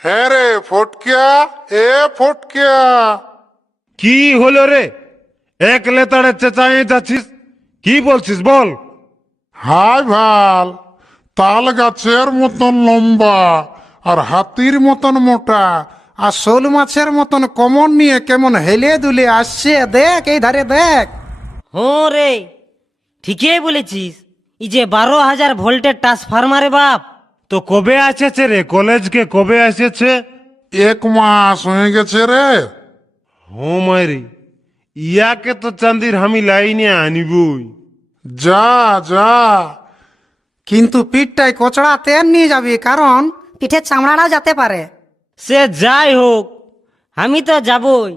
হ্যাঁ রে ফটকিয়া, ফটকিয়া। কি হলো রে? এক লেতাড়ে চেঁচাই যাচ্ছিস, কি বলছিস বল? হাই ভাল, তাল গাছের মতন লম্বা আর হাতির মতন মোটা আর শোল মাছের মতন কমর নিয়ে কেমন হেলে দুলে আসছে, দেখ এই ধারে দেখ। হ্যাঁ রে, ঠিকই বলেছিস। এই যে 12,000 ভোল্টের ট্রান্সফরমারে বাপ। তো কবে এসেছে রে কলেজকে, কবে এসেছে? 1 মাস হয়ে গেছে রে। হো মারি, ইয়াকে তো চান্দির আমি লাইনে আনিবই। যা যা, কিন্তু পিঠটাই কচড়া তেল নিয়ে যাবি, কারণ পিঠের চামড়াটাও যেতে পারে। সে যাই হোক, আমি তো যাবই।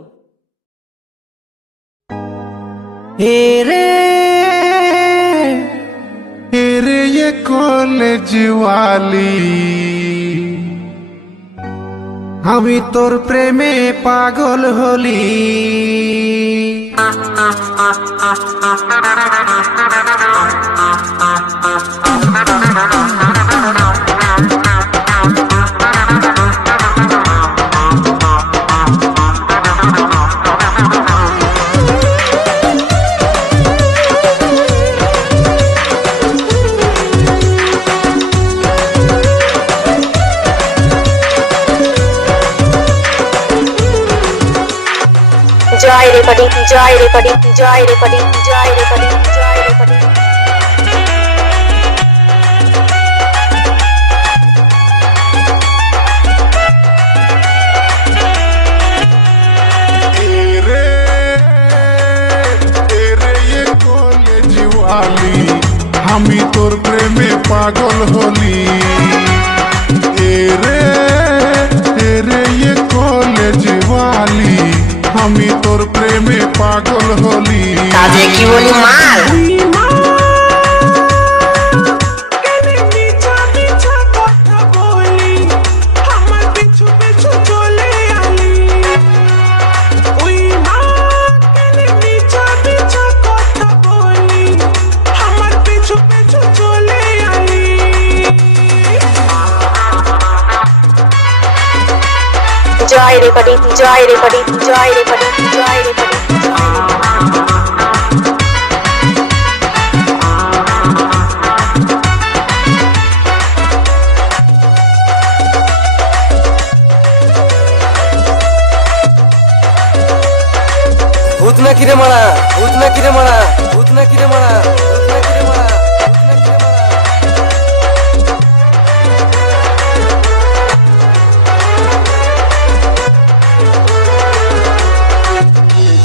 রে ये কলেজ ওয়ালি, আমি তোর প্রেমে পাগল হলি। জয় রেকর্ডিং, জয় রেকর্ডিং, জয় রেকর্ডিং, জয় রেকর্ডিং, জয় রেকর্ডিং। আমি তোর প্রেমে পাগল হলি। রে কলেজ ওয়ালি, আমি তোর প্রেমে পাগল হলি। কাজে কি বলি মাল, জয় রেকর্ডিং, জয় রেকর্ডিং, জয় রেকর্ডিং, জয় রেকর্ডিং। ভূত না কিরে মারা, ভূত না কিরে মারা, ভূত না কিরে মারা, ভূত না কিরে মারা, ভূত না কিরে মারা।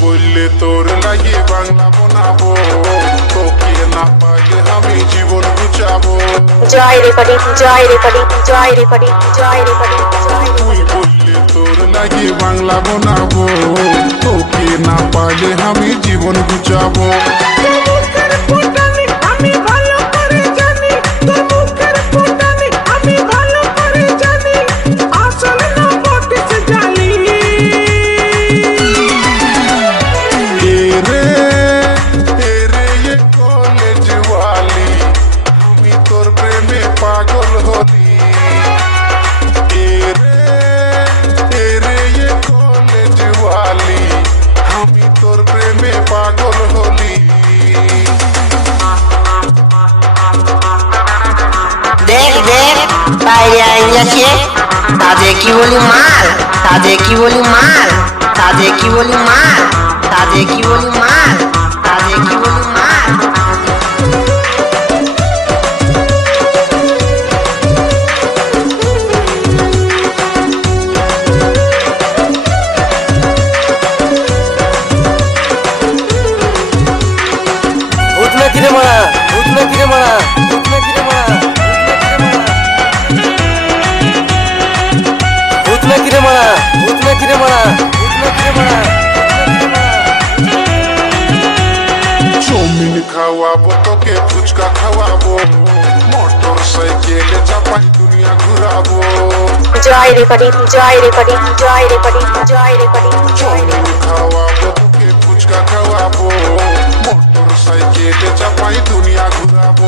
বললে তোর লাগি বাংলা বানাবো, তোকে না পাইলে আমি জীবন গুছাবো। জয় রেকর্ডিং, জয় রেকর্ডিং, জয় রেকর্ডিং, জয় রেকর্ডিং, জয় রেকর্ডিং। তুই বললে তোর লাগি বাংলা বানাবো, তোকে না পাইলে আমি জীবন গুছাবো। আমি ভালো করে জানি, তোর মুখের ফুটানি আমি ভালো করে জানি, আসল না বটিস জানি। রে কলেজ ওয়ালি, আমি তোর প্রেমে পাগল হলি। রে কলেজ ওয়ালি, আমি তোর প্রেমে পাগল হলি। দেখ দেখ বাইরে আইয়াছে, কাজে কি বলি মাল, কাজে কি বলি মাল, কাজে কি বলি মাল, কাজে কি বলি মাল, কাজে কি বলি মাল। ভূত না কিরে মারা, ভূত না কিরে মারা, ভূত না কিরে মারা, ভূত না কিরে মারা, ভূত না কিরে মারা, ভূত না কিরে মারা, ভূত না কিরে মারা। চাউমিন খাওয়াবো তোকে, ফুচকা খাওয়াবো, মোটর সাইকেলে চাপাই দুনিয়া ঘুরাবো। জয় রেকর্ডিং, জয় রেকর্ডিং, জয় রেকর্ডিং, জয় রেকর্ডিং, জয় চাউমিন রেকর্ডিং। খাওয়াবো তোকে, ফুচকা খাওয়াবো, মোটর সাইকেলে চাপাই দুনিয়া ঘুরাবো।